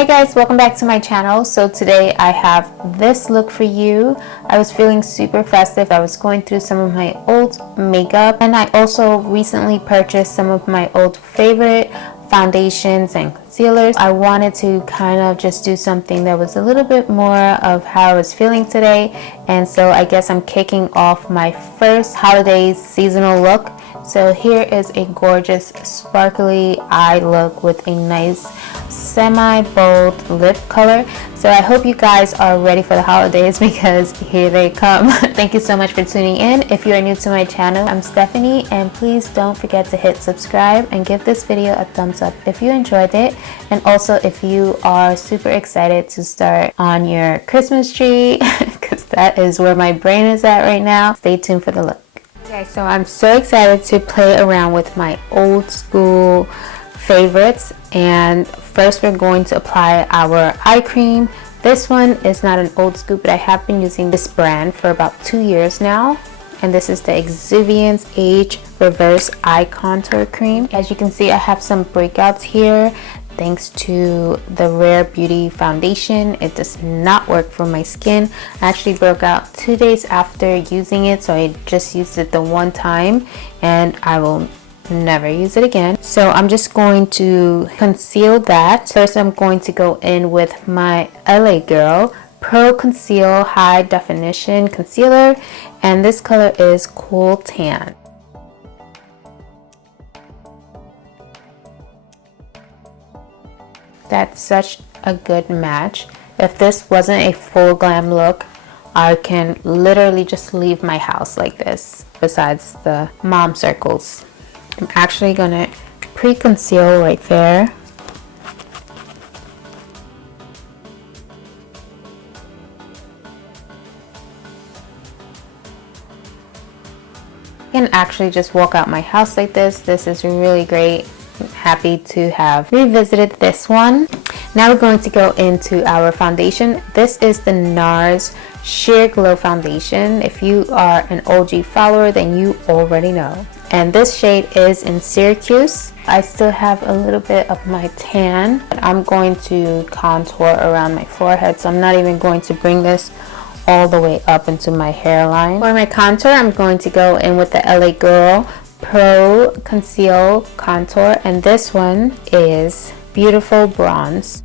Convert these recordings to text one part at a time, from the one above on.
Hi guys, welcome back to my channel. So today I have this look for you. I was feeling super festive. I was going through some of my old makeup, and I also recently purchased some of my old favorite foundations and concealers. I wanted to kind of just do something that was a little bit more of how I was feeling today, and so I guess I'm kicking off my first holiday seasonal look. So here is a gorgeous sparkly eye look with a nice semi-bold lip color. So I hope you guys are ready for the holidays because here they come. Thank you so much for tuning in. If you are new to my channel, I'm Stephanie, and please don't forget to hit subscribe and give this video a thumbs up if you enjoyed it, and also if you are super excited to start on your Christmas tree because that is where my brain is at right now. Stay tuned for the look. Okay, so I'm so excited to play around with my old school favorites, and first we're going to apply our eye cream. This one is not an old school, but I have been using this brand for about 2 years now, and this is the Exuviance Age Reverse Eye Contour Cream. As you can see, I have some breakouts here thanks to the Rare Beauty foundation. It does not work for my skin. I actually broke out 2 days after using it, so I just used it the one time and I will never use it again. So I'm just going to conceal that. First I'm going to go in with my LA Girl Pro Conceal High Definition Concealer, and this color is Cool Tan. That's such a good match. If this wasn't a full glam look, I can literally just leave my house like this, besides the mom circles. I'm actually gonna pre-conceal right there. I can actually just walk out my house like this. This is really great. I'm happy to have revisited this one. Now we're going to go into our foundation. This is the NARS Sheer Glow Foundation. If you are an OG follower, then you already know. And this shade is in Syracuse. I still have a little bit of my tan, but I'm going to contour around my forehead, so I'm not even going to bring this all the way up into my hairline. For my contour, I'm going to go in with the LA Girl Pro Conceal Contour, and this one is Beautiful Bronze.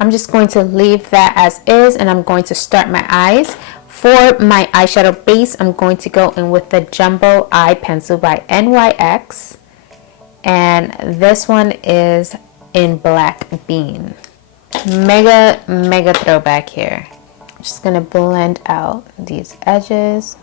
I'm just going to leave that as is, and I'm going to start my eyes. For my eyeshadow base, I'm going to go in with the Jumbo Eye Pencil by NYX, and this one is in Black Bean. Mega throwback here. I'm just gonna blend out these edges.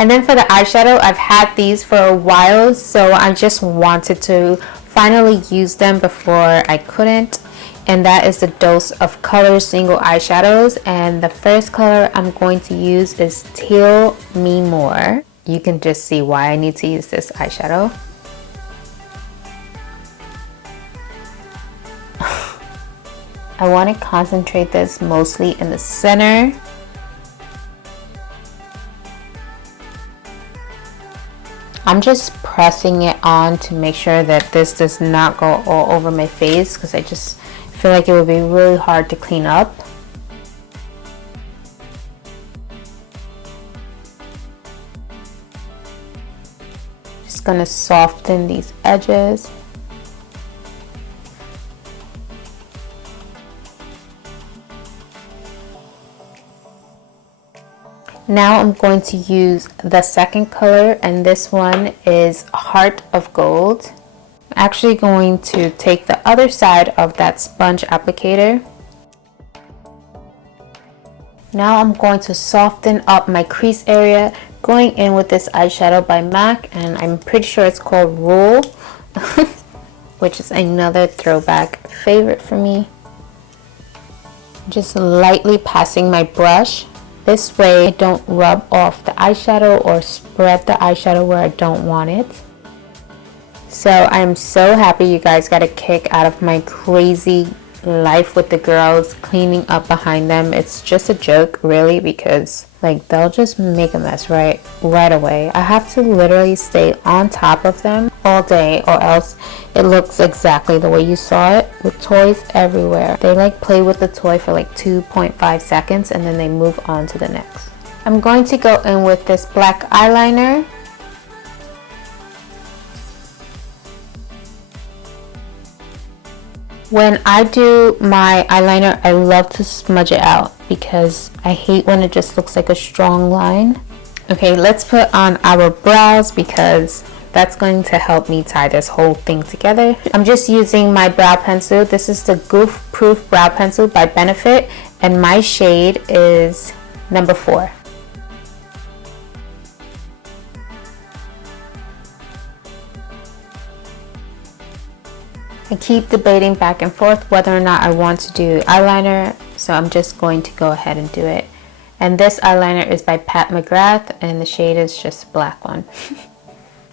And then for the eyeshadow, I've had these for a while, so I just wanted to finally use them before I couldn't, and that is the Dose of Color single eyeshadows, and the first color I'm going to use is Teal Me More. You can just see why I need to use this eyeshadow. I want to concentrate this mostly in the center. I'm just pressing it on to make sure that this does not go all over my face, because I just feel like it would be really hard to clean up. Just gonna soften these edges. Now I'm going to use the second color, and this one is Heart of Gold. I'm actually going to take the other side of that sponge applicator. Now I'm going to soften up my crease area going in with this eyeshadow by MAC, and I'm pretty sure it's called Rule, which is another throwback favorite for me. Just lightly passing my brush. This way I don't rub off the eyeshadow or spread the eyeshadow where I don't want it. So I'm so happy you guys got a kick out of my crazy life with the girls, cleaning up behind them. It's just a joke really, because like they'll just make a mess right away. I have to literally stay on top of them all day, or else it looks exactly the way you saw it, with toys everywhere. They like play with the toy for like 2.5 seconds and then they move on to the next. I'm going to go in with this black eyeliner. When I do my eyeliner, I love to smudge it out because I hate when it just looks like a strong line. Okay, let's put on our brows because that's going to help me tie this whole thing together. I'm just using my brow pencil. This is the Goof Proof Brow Pencil by Benefit, and my shade is number 4. I keep debating back and forth whether or not I want to do eyeliner, so I'm just going to go ahead and do it. And this eyeliner is by McGrath, and the shade is just a black one.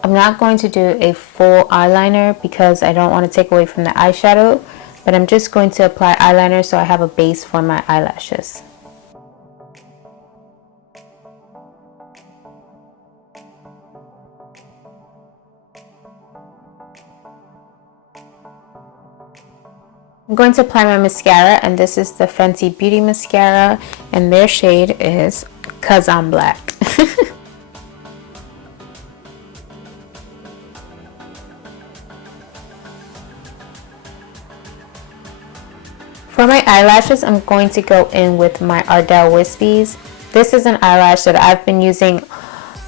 I'm not going to do a full eyeliner because I don't want to take away from the eyeshadow, but I'm just going to apply eyeliner so I have a base for my eyelashes. I'm going to apply my mascara, and this is the Fenty Beauty Mascara, and their shade is 'Cause I'm Black. For my eyelashes, I'm going to go in with my Ardell Wispies. This is an eyelash that I've been using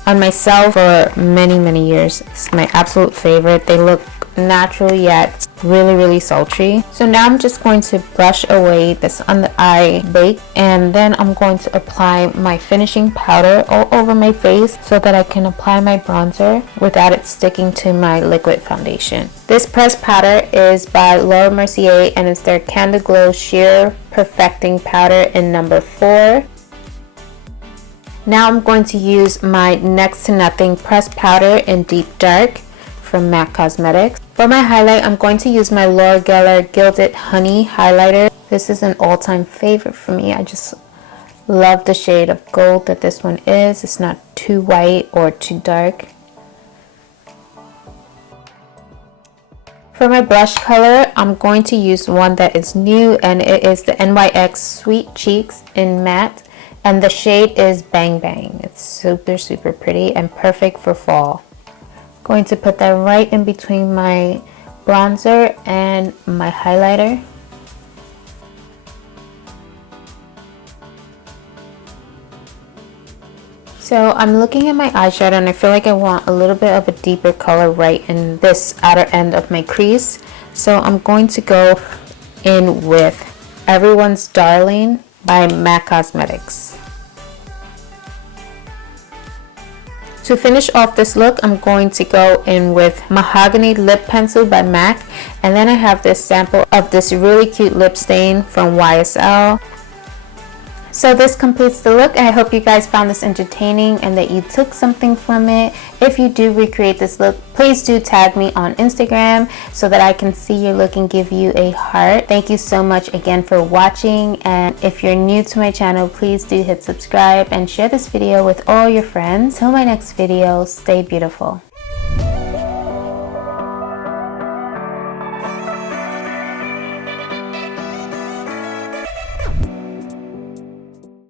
on myself for many years. It's my absolute favorite. They look natural yet really sultry. So now I'm just going to brush away this under eye bake, and then I'm going to apply my finishing powder all over my face so that I can apply my bronzer without it sticking to my liquid foundation. This pressed powder is by Mercier, and it's their Candle Glow Sheer Perfecting Powder in number 4. Now I'm going to use my Next to Nothing pressed powder in Deep Dark from MAC Cosmetics. For my highlight, I'm going to use my Laura Geller Gilded Honey highlighter. This is an all-time favorite for me. I just love the shade of gold that this one is. It's not too white or too dark. For my blush color, I'm going to use one that is new, and it is the NYX Sweet Cheeks in matte, and the shade is Bang Bang. It's super pretty and perfect for fall. Going to put that right in between my bronzer and my highlighter. So I'm looking at my eyeshadow, and I feel like I want a little bit of a deeper color right in this outer end of my crease. So I'm going to go in with Everyone's Darling by MAC Cosmetics. To finish off this look, I'm going to go in with Mahogany Lip Pencil by MAC, and then I have this sample of this really cute lip stain from YSL. So this completes the look. I hope you guys found this entertaining and that you took something from it. If you do recreate this look, please do tag me on Instagram so that I can see your look and give you a heart. Thank you so much again for watching, and if you're new to my channel, please do hit subscribe and share this video with all your friends. Till my next video, stay beautiful.